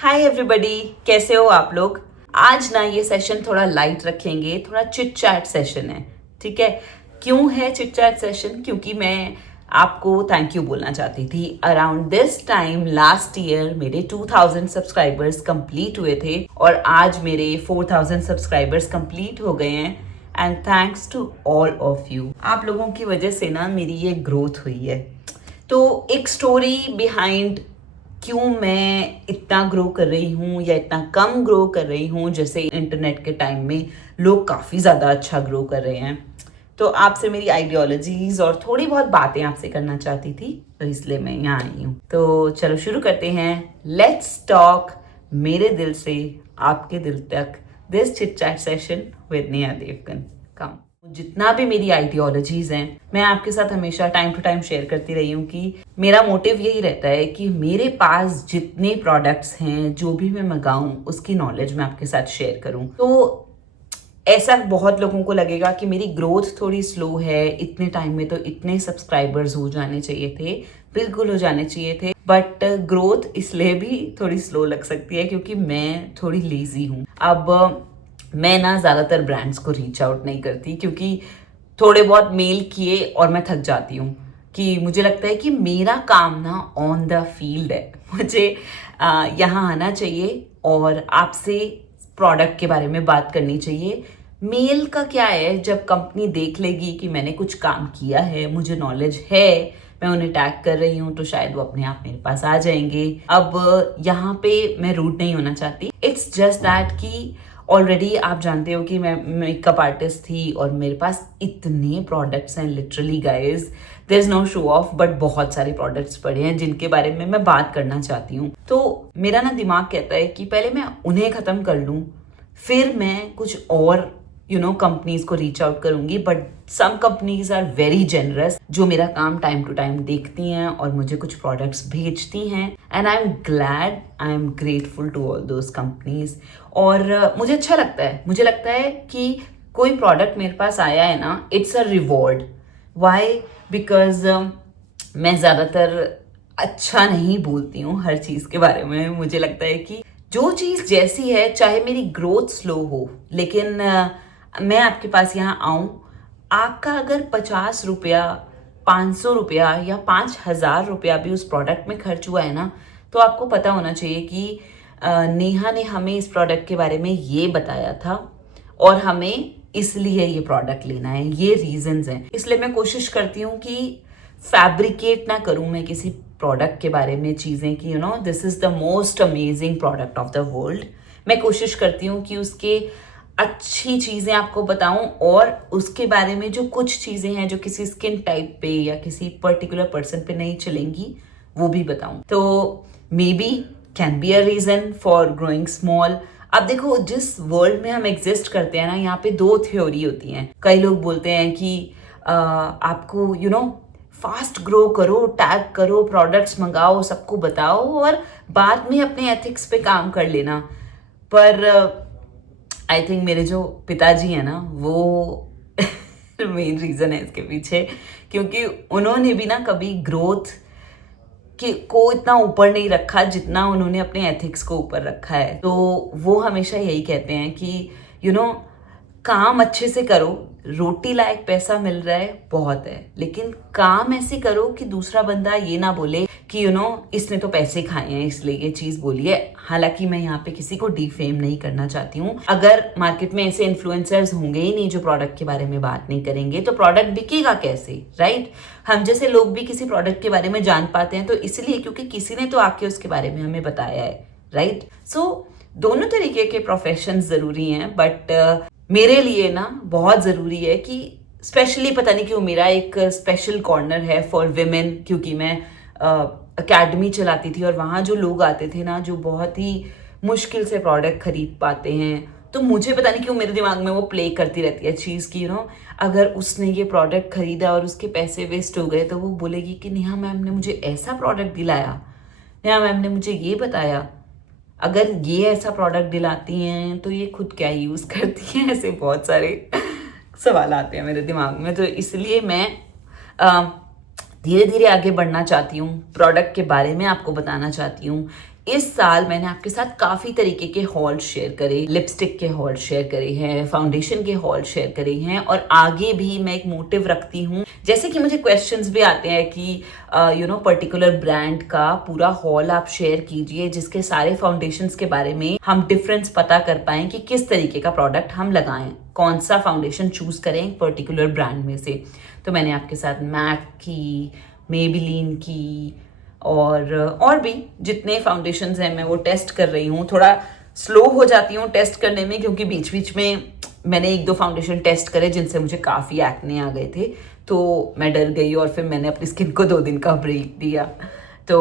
Hi everybody, कैसे हो आप लोग। आज ना ये सेशन थोड़ा लाइट रखेंगे, थोड़ा चिट चैट सेशन है। ठीक है। क्यों है चिट चैट सेशन? क्योंकि मैं आपको थैंक यू बोलना चाहती थी। Around this time last year मेरे 2000 सब्सक्राइबर्स कंप्लीट हुए थे और आज मेरे 4000 सब्सक्राइबर्स कंप्लीट हो गए हैं। And thanks to all of you. आप लोगों की वजह से ना मेरी ये ग्रोथ हुई है। तो एक स्टोरी बिहाइंड क्यों मैं इतना ग्रो कर रही हूँ या इतना कम ग्रो कर रही हूँ। जैसे इंटरनेट के टाइम में लोग काफ़ी ज़्यादा अच्छा ग्रो कर रहे हैं, तो आपसे मेरी आइडियोलॉजीज और थोड़ी बहुत बातें आपसे करना चाहती थी, तो इसलिए मैं यहाँ आई हूँ। तो चलो शुरू करते हैं। लेट्स टॉक मेरे दिल से आपके दिल तक, this chit chat session with Neha Devgan. कम जितना भी मेरी आइडियोलॉजीज हैं, मैं आपके साथ हमेशा टाइम टू टाइम शेयर करती रही हूँ कि मेरा मोटिव यही रहता है कि मेरे पास जितने प्रोडक्ट्स हैं, जो भी मैं मंगाऊं, उसकी नॉलेज मैं आपके साथ शेयर करूं। तो ऐसा बहुत लोगों को लगेगा कि मेरी ग्रोथ थोड़ी स्लो है, इतने टाइम में तो इतने सब्सक्राइबर्स हो जाने चाहिए थे, बिल्कुल हो जाने चाहिए थे। बट ग्रोथ इसलिए भी थोड़ी स्लो लग सकती है क्योंकि मैं थोड़ी लेजी हूँ। अब मैं ना ज़्यादातर ब्रांड्स को रीच आउट नहीं करती क्योंकि थोड़े बहुत मेल किए और मैं थक जाती हूँ। कि मुझे लगता है कि मेरा काम ना ऑन द फील्ड है। मुझे यहाँ आना चाहिए और आपसे प्रोडक्ट के बारे में बात करनी चाहिए। मेल का क्या है, जब कंपनी देख लेगी कि मैंने कुछ काम किया है, मुझे नॉलेज है, मैं उन्हें टैग कर रही हूँ, तो शायद वो अपने आप मेरे पास आ जाएंगे। अब यहाँ पे मैं रूड नहीं होना चाहती। इट्स जस्ट दैट कि ऑलरेडी आप जानते हो कि मैं मेकअप आर्टिस्ट थी और मेरे पास इतने प्रोडक्ट्स हैं, literally guys there is no show off, but बहुत सारे प्रोडक्ट्स पड़े हैं जिनके बारे में मैं बात करना चाहती हूँ। तो मेरा ना दिमाग कहता है कि पहले मैं उन्हें खत्म कर लूँ, फिर मैं कुछ और कंपनीज को रीच आउट करूंगी। But some companies are very generous, जो मेरा काम टाइम टू टाइम देखती हैं और मुझे कुछ प्रोडक्ट्स भेजती हैं। And I am glad, I am grateful to all those companies. और मुझे अच्छा लगता है, मुझे लगता है कि कोई प्रोडक्ट मेरे पास आया है ना, it's a reward. Why? Because मैं ज़्यादातर अच्छा नहीं बोलती हूँ हर चीज़ के बारे में। मुझे लगता है कि जो चीज़ जैसी है, चाहे मेरी ग्रोथ स्लो हो, लेकिन मैं आपके पास यहाँ आऊँ, आपका अगर 50 रुपया, 500 रुपया या 5000 रुपया भी उस प्रोडक्ट में खर्च हुआ है ना, तो आपको पता होना चाहिए कि नेहा ने हमें इस प्रोडक्ट के बारे में ये बताया था और हमें इसलिए ये प्रोडक्ट लेना है, ये रीजंस हैं। इसलिए मैं कोशिश करती हूँ कि फैब्रिकेट ना करूँ मैं किसी प्रोडक्ट के बारे में चीज़ें कि this is the most amazing product of the world. मैं कोशिश करती हूँ कि उसके अच्छी चीज़ें आपको बताऊं और उसके बारे में जो कुछ चीज़ें हैं जो किसी स्किन टाइप पे या किसी पर्टिकुलर पर्सन पे नहीं चलेंगी, वो भी बताऊं। तो may be can be a reason for growing small. अब देखो, जिस वर्ल्ड में हम एग्जिस्ट करते हैं ना, यहाँ पे दो थ्योरी होती हैं। कई लोग बोलते हैं कि आपको फास्ट ग्रो करो, टैग करो, प्रोडक्ट्स मंगाओ, सबको बताओ और बाद में अपने एथिक्स पे काम कर लेना। पर आई थिंक मेरे जो पिताजी हैं ना, वो मेन रीज़न है इसके पीछे, क्योंकि उन्होंने भी ना कभी ग्रोथ को इतना ऊपर नहीं रखा जितना उन्होंने अपने एथिक्स को ऊपर रखा है। तो वो हमेशा यही कहते हैं कि काम अच्छे से करो, रोटी लायक पैसा मिल रहा है बहुत है, लेकिन काम ऐसे करो कि दूसरा बंदा ये ना बोले कि इसने तो पैसे खाए हैं इसलिए ये चीज बोली है। हालांकि मैं यहाँ पे किसी को डिफेम नहीं करना चाहती हूँ। अगर मार्केट में ऐसे इन्फ्लुएंसर्स होंगे ही नहीं जो प्रोडक्ट के बारे में बात नहीं करेंगे, तो प्रोडक्ट बिकेगा कैसे, राइट? हम जैसे लोग भी किसी प्रोडक्ट के बारे में जान पाते हैं तो इसलिए क्योंकि किसी ने तो आके उसके बारे में हमें बताया है, राइट? सो दोनों तरीके के प्रोफेशन जरूरी हैं, बट मेरे लिए ना बहुत ज़रूरी है कि स्पेशली, पता नहीं क्यों मेरा एक स्पेशल कॉर्नर है फॉर विमेन, क्योंकि मैं अकेडमी चलाती थी और वहाँ जो लोग आते थे ना, जो बहुत ही मुश्किल से प्रोडक्ट खरीद पाते हैं, तो मुझे पता नहीं क्यों मेरे दिमाग में वो प्ले करती रहती है चीज़ की अगर उसने ये प्रोडक्ट खरीदा और उसके पैसे वेस्ट हो गए तो वो बोलेगी कि नेहा मैम ने मुझे ऐसा प्रोडक्ट दिलाया, नेहा मैम ने मुझे ये बताया, अगर ये ऐसा प्रोडक्ट दिलाती हैं तो ये खुद क्या यूज़ करती हैं। ऐसे बहुत सारे सवाल आते हैं मेरे दिमाग में। तो इसलिए मैं धीरे धीरे आगे बढ़ना चाहती हूँ, प्रोडक्ट के बारे में आपको बताना चाहती हूँ। इस साल मैंने आपके साथ काफ़ी तरीके के हॉल शेयर करे, लिपस्टिक के हॉल शेयर करे हैं, फाउंडेशन के हॉल शेयर करे हैं, और आगे भी मैं एक मोटिव रखती हूँ। जैसे कि मुझे क्वेश्चंस भी आते हैं कि पर्टिकुलर ब्रांड का पूरा हॉल आप शेयर कीजिए, जिसके सारे फाउंडेशंस के बारे में हम डिफरेंस पता कर पाएं कि किस तरीके का प्रोडक्ट हम लगाएं, कौन सा फाउंडेशन चूज करें एक पर्टिकुलर ब्रांड में से। तो मैंने आपके साथ मैक की, मेबेलिन की और भी जितने फाउंडेशंस हैं मैं वो टेस्ट कर रही हूँ। थोड़ा स्लो हो जाती हूँ टेस्ट करने में, क्योंकि बीच बीच में मैंने 1-2 फाउंडेशन टेस्ट करे जिनसे मुझे काफ़ी एक्ने आ गए थे, तो मैं डर गई और फिर मैंने अपनी स्किन को 2 दिन का ब्रेक दिया। तो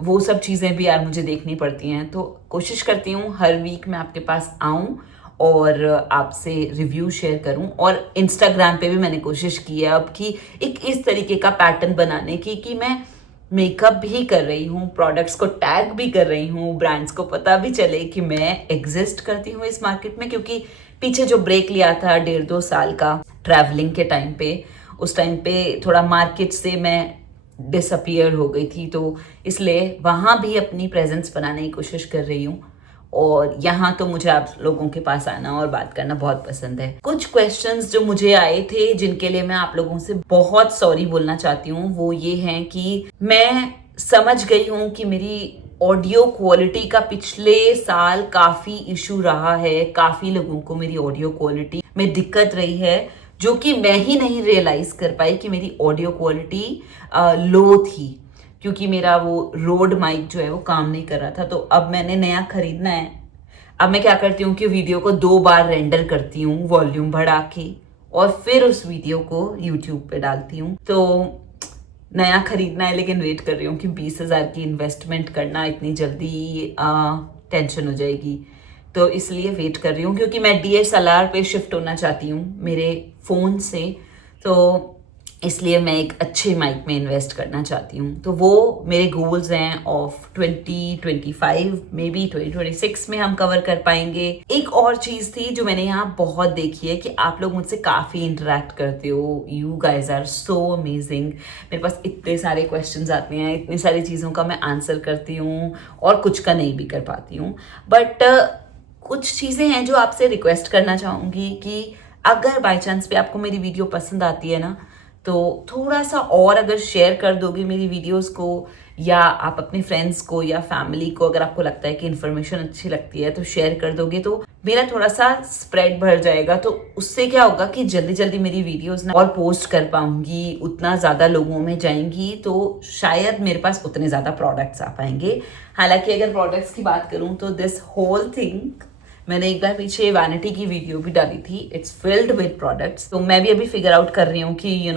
वो सब चीज़ें भी यार मुझे देखनी पड़ती हैं। तो कोशिश करती हूँ हर वीक मैं आपके पास आऊँ और आपसे रिव्यू शेयर करूं। और इंस्टाग्राम पे भी मैंने कोशिश की है अब कि एक इस तरीके का पैटर्न बनाने की कि मैं मेकअप भी कर रही हूँ, प्रोडक्ट्स को टैग भी कर रही हूँ, ब्रांड्स को पता भी चले कि मैं एग्जिस्ट करती हूँ इस मार्केट में। क्योंकि पीछे जो ब्रेक लिया था 1.5-2 साल का ट्रैवलिंग के टाइम पे, उस टाइम पे थोड़ा मार्केट से मैं डिसअपियर हो गई थी, तो इसलिए वहाँ भी अपनी प्रेजेंस बनाने की कोशिश कर रही हूँ। और यहाँ तो मुझे आप लोगों के पास आना और बात करना बहुत पसंद है। कुछ क्वेश्चंस जो मुझे आए थे जिनके लिए मैं आप लोगों से बहुत सॉरी बोलना चाहती हूँ, वो ये हैं कि मैं समझ गई हूँ कि मेरी ऑडियो क्वालिटी का पिछले साल काफी इशू रहा है, काफी लोगों को मेरी ऑडियो क्वालिटी में दिक्कत रही है, जो कि मैं ही नहीं रियलाइज कर पाई कि मेरी ऑडियो क्वालिटी लो थी, क्योंकि मेरा वो रोड माइक जो है वो काम नहीं कर रहा था। तो अब मैंने नया खरीदना है। अब मैं क्या करती हूँ कि वीडियो को 2 बार रेंडर करती हूँ वॉल्यूम बढ़ा के, और फिर उस वीडियो को यूट्यूब पे डालती हूँ। तो नया खरीदना है, लेकिन वेट कर रही हूँ कि 20,000 की इन्वेस्टमेंट करना इतनी जल्दी टेंशन हो जाएगी, तो इसलिए वेट कर रही हूँ। क्योंकि मैं DSLR पे शिफ्ट होना चाहती हूँ मेरे फ़ोन से, तो इसलिए मैं एक अच्छे माइक में इन्वेस्ट करना चाहती हूँ। तो वो मेरे गोल्स हैं ऑफ 2025, मे बी 2026 में हम कवर कर पाएंगे। एक और चीज़ थी जो मैंने यहाँ बहुत देखी है कि आप लोग मुझसे काफ़ी इंटरेक्ट करते हो, you guys are so amazing. मेरे पास इतने सारे क्वेश्चंस आते हैं, इतनी सारी चीज़ों का मैं आंसर करती हूँ और कुछ का नहीं भी कर पाती हूँ। बट कुछ चीज़ें हैं जो आपसे रिक्वेस्ट करना चाहूँगी कि अगर बाई चांस पे आपको मेरी वीडियो पसंद आती है ना, तो थोड़ा सा और अगर शेयर कर दोगे मेरी वीडियोस को, या आप अपने फ्रेंड्स को या फैमिली को, अगर आपको लगता है कि इन्फॉर्मेशन अच्छी लगती है तो शेयर कर दोगे, तो मेरा थोड़ा सा स्प्रेड बढ़ जाएगा। तो उससे क्या होगा कि जल्दी जल्दी मेरी वीडियोस ना और पोस्ट कर पाऊंगी, उतना ज़्यादा लोगों में जाएंगी, तो शायद मेरे पास उतने ज़्यादा प्रोडक्ट्स आ पाएंगे। हालांकि अगर प्रोडक्ट्स की बात करूँ तो दिस होल थिंग, मैंने एक बार पीछे वैनिटी की वीडियो भी डाली थी, इट्स फिल्ड विद प्रोडक्ट्स। तो मैं भी अभी फिगर आउट कर रही हूँ कि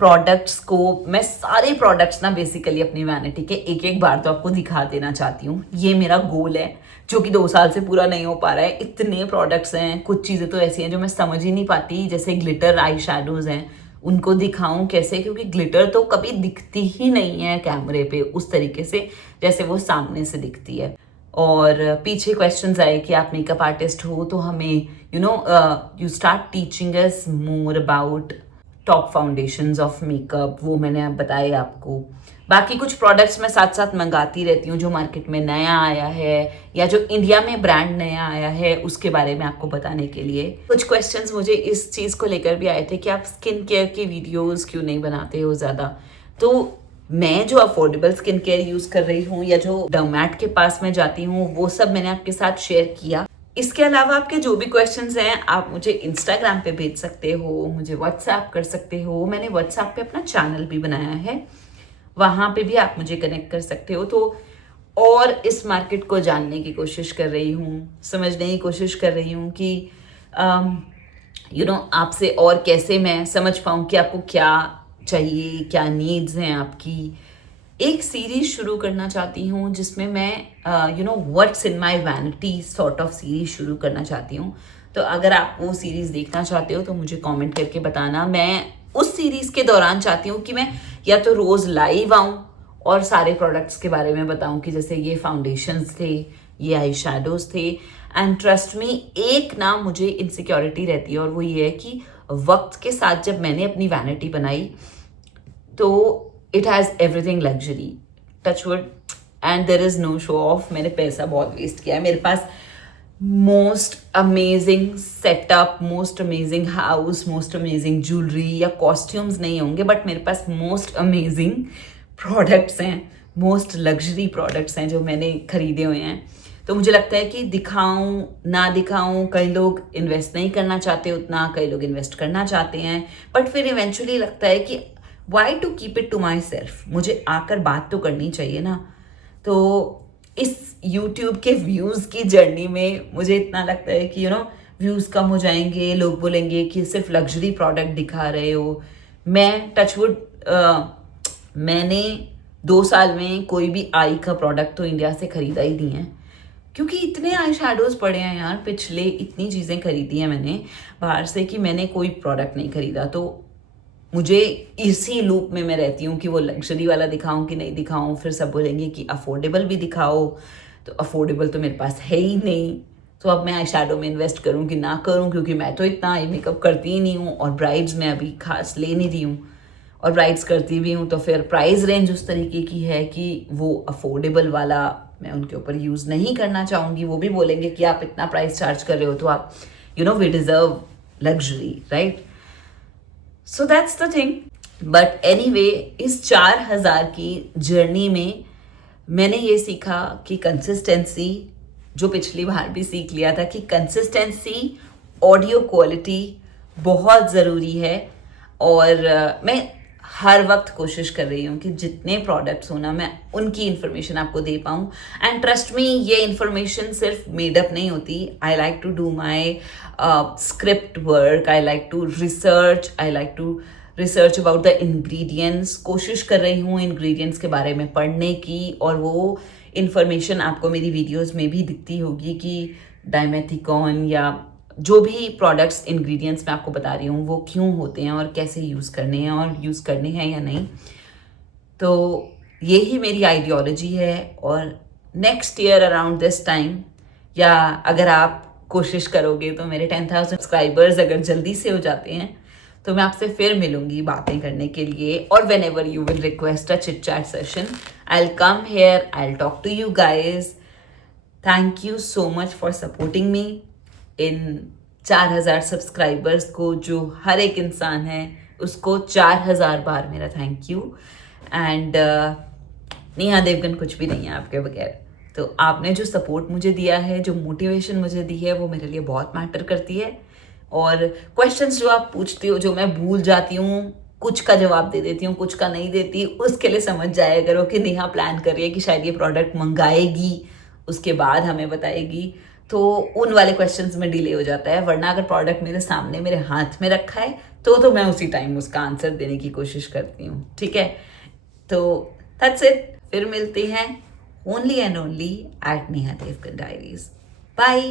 प्रोडक्ट्स को, मैं सारे प्रोडक्ट्स ना बेसिकली अपनी वैनिटी के एक बार तो आपको दिखा देना चाहती हूँ। ये मेरा गोल है, जो कि 2 साल से पूरा नहीं हो पा रहा है। इतने प्रोडक्ट्स हैं, कुछ चीज़ें तो ऐसी हैं जो मैं समझ ही नहीं पाती, जैसे ग्लिटर आई शैडोज हैं, उनको दिखाऊं कैसे, क्योंकि ग्लिटर तो कभी दिखती ही नहीं है कैमरे पे उस तरीके से जैसे वो सामने से दिखती है। और पीछे क्वेश्चंस आए कि आप मेकअप आर्टिस्ट हो तो हमें you start teaching us more about top foundations of makeup, वो मैंने बताए आपको। बाकी कुछ प्रोडक्ट्स मैं साथ साथ मंगाती रहती हूँ जो मार्केट में नया आया है या जो इंडिया में ब्रांड नया आया है, उसके बारे में आपको बताने के लिए। कुछ क्वेश्चंस मुझे इस चीज़ को लेकर भी आए थे कि आप स्किन केयर की वीडियोस क्यों नहीं बनाते हो ज़्यादा। तो मैं जो अफोर्डेबल स्किन केयर यूज कर रही हूँ या जो डर्मैट के पास में जाती हूँ, वो सब मैंने आपके साथ शेयर किया। इसके अलावा आपके जो भी क्वेश्चंस हैं आप मुझे इंस्टाग्राम पे भेज सकते हो, मुझे व्हाट्सएप कर सकते हो। मैंने व्हाट्सएप पे अपना चैनल भी बनाया है, वहाँ पे भी आप मुझे कनेक्ट कर सकते हो। तो और इस मार्केट को जानने की कोशिश कर रही हूँ, समझने की कोशिश कर रही हूँ कि आपसे और कैसे मैं समझ पाऊँ कि आपको क्या चाहिए, क्या नीड्स हैं आपकी। एक सीरीज शुरू करना चाहती हूँ जिसमें मैं what's in my vanity sort of series शुरू करना चाहती हूँ। तो अगर आप वो सीरीज देखना चाहते हो तो मुझे कमेंट करके बताना। मैं उस सीरीज के दौरान चाहती हूँ कि मैं या तो रोज लाइव आऊँ और सारे प्रोडक्ट्स के बारे में बताऊँ कि जैसे ये फाउंडेशंस थे, ये आई शैडोज थे। एंड ट्रस्ट मी, एक ना मुझे इनसिक्योरिटी रहती है और वो ये है कि वक्त के साथ जब मैंने अपनी वैनिटी बनाई तो it has everything luxury, touchwood and there is no show off. मैंने पैसा बहुत वेस्ट किया है. मेरे पास most amazing setup, most amazing house, most amazing jewellery या कॉस्ट्यूम्स नहीं होंगे, बट मेरे पास मोस्ट अमेजिंग प्रोडक्ट्स हैं, मोस्ट लग्जरी प्रोडक्ट्स हैं जो मैंने खरीदे हुए हैं. तो मुझे लगता है कि दिखाऊं ना दिखाऊं, कई लोग इन्वेस्ट नहीं करना चाहते उतना, कई लोग इन्वेस्ट करना चाहते हैं, बट फिर इवेंचुअली लगता है कि why to keep it to myself, मुझे आकर बात तो करनी चाहिए ना. तो इस YouTube के व्यूज़ की जर्नी में मुझे इतना लगता है कि व्यूज़ कम हो जाएंगे, लोग बोलेंगे कि सिर्फ लग्जरी प्रोडक्ट दिखा रहे हो. मैं टचवुड मैंने 2 साल में कोई भी आई का प्रोडक्ट तो इंडिया से खरीदा ही नहीं है, क्योंकि इतने आई शेडोज़ पड़े हैं यार. पिछले इतनी चीज़ें खरीदी हैं मैंने बाहर से कि मैंने कोई प्रोडक्ट नहीं खरीदा. तो मुझे इसी लूप में मैं रहती हूँ कि वो लग्जरी वाला दिखाऊं कि नहीं दिखाऊं. फिर सब बोलेंगे कि अफोर्डेबल भी दिखाओ, तो अफोर्डेबल तो मेरे पास है ही नहीं. तो अब मैं आई शेडो में इन्वेस्ट करूँ कि ना करूँ, क्योंकि मैं तो इतना आई मेकअप करती ही नहीं हूँ, और ब्राइड्स में अभी खास ले नहीं रही हूँ, और ब्राइड्स करती भी हूँ तो फिर प्राइस रेंज उस तरीके की है कि वो अफोर्डेबल वाला मैं उनके ऊपर यूज़ नहीं करना चाहूँगी. वो भी बोलेंगे कि आप इतना प्राइस चार्ज कर रहे हो तो आप we deserve luxury, right. So that's the thing. But anyway, इस 4000 की जर्नी में मैंने ये सीखा कि कंसिस्टेंसी, जो पिछली बार भी सीख लिया था कि कंसिस्टेंसी, ऑडियो क्वालिटी बहुत ज़रूरी है. और मैं हर वक्त कोशिश कर रही हूँ कि जितने प्रोडक्ट्स हो ना, मैं उनकी इन्फॉर्मेशन आपको दे पाऊँ. एंड ट्रस्ट मी, ये इन्फॉर्मेशन सिर्फ मेडअप नहीं होती. I like to do my script work, I like to research about the ingredients. कोशिश कर रही हूँ इंग्रेडिएंट्स के बारे में पढ़ने की, और वो इन्फॉर्मेशन आपको मेरी वीडियोज़ में भी दिखती होगी कि डाइमेथिकॉन या जो भी प्रोडक्ट्स इंग्रेडिएंट्स मैं आपको बता रही हूँ वो क्यों होते हैं और कैसे यूज़ करने हैं, और यूज़ करने हैं या नहीं. तो यही मेरी आइडियोलॉजी है. और next year around this time, या अगर आप कोशिश करोगे तो मेरे 10,000 सब्सक्राइबर्स अगर जल्दी से हो जाते हैं तो मैं आपसे फिर मिलूंगी बातें करने के लिए. और whenever you will request a chit chat session, I will come here, I will talk to you guys. Thank you so much for supporting me. इन 4000 सब्सक्राइबर्स को, जो हर एक इंसान है उसको 4000 बार मेरा thank you. And Neha Devgan कुछ भी नहीं है आपके बगैर. तो आपने जो सपोर्ट मुझे दिया है, जो मोटिवेशन मुझे दी है, वो मेरे लिए बहुत मैटर करती है. और क्वेश्चंस जो आप पूछती हो, जो मैं भूल जाती हूँ, कुछ का जवाब दे देती हूँ, कुछ का नहीं देती, उसके लिए समझ जाया करो कि नेहा प्लान कर रही है कि शायद ये प्रोडक्ट मंगाएगी, उसके बाद हमें बताएगी. तो उन वाले क्वेश्चंस में डिले हो जाता है. वरना अगर प्रोडक्ट मेरे सामने, मेरे हाथ में रखा है तो मैं उसी टाइम उसका आंसर देने की कोशिश करती हूँ. ठीक है, तो दैट्स इट. फिर मिलते हैं only and only at Neha Devgan Diaries. Bye.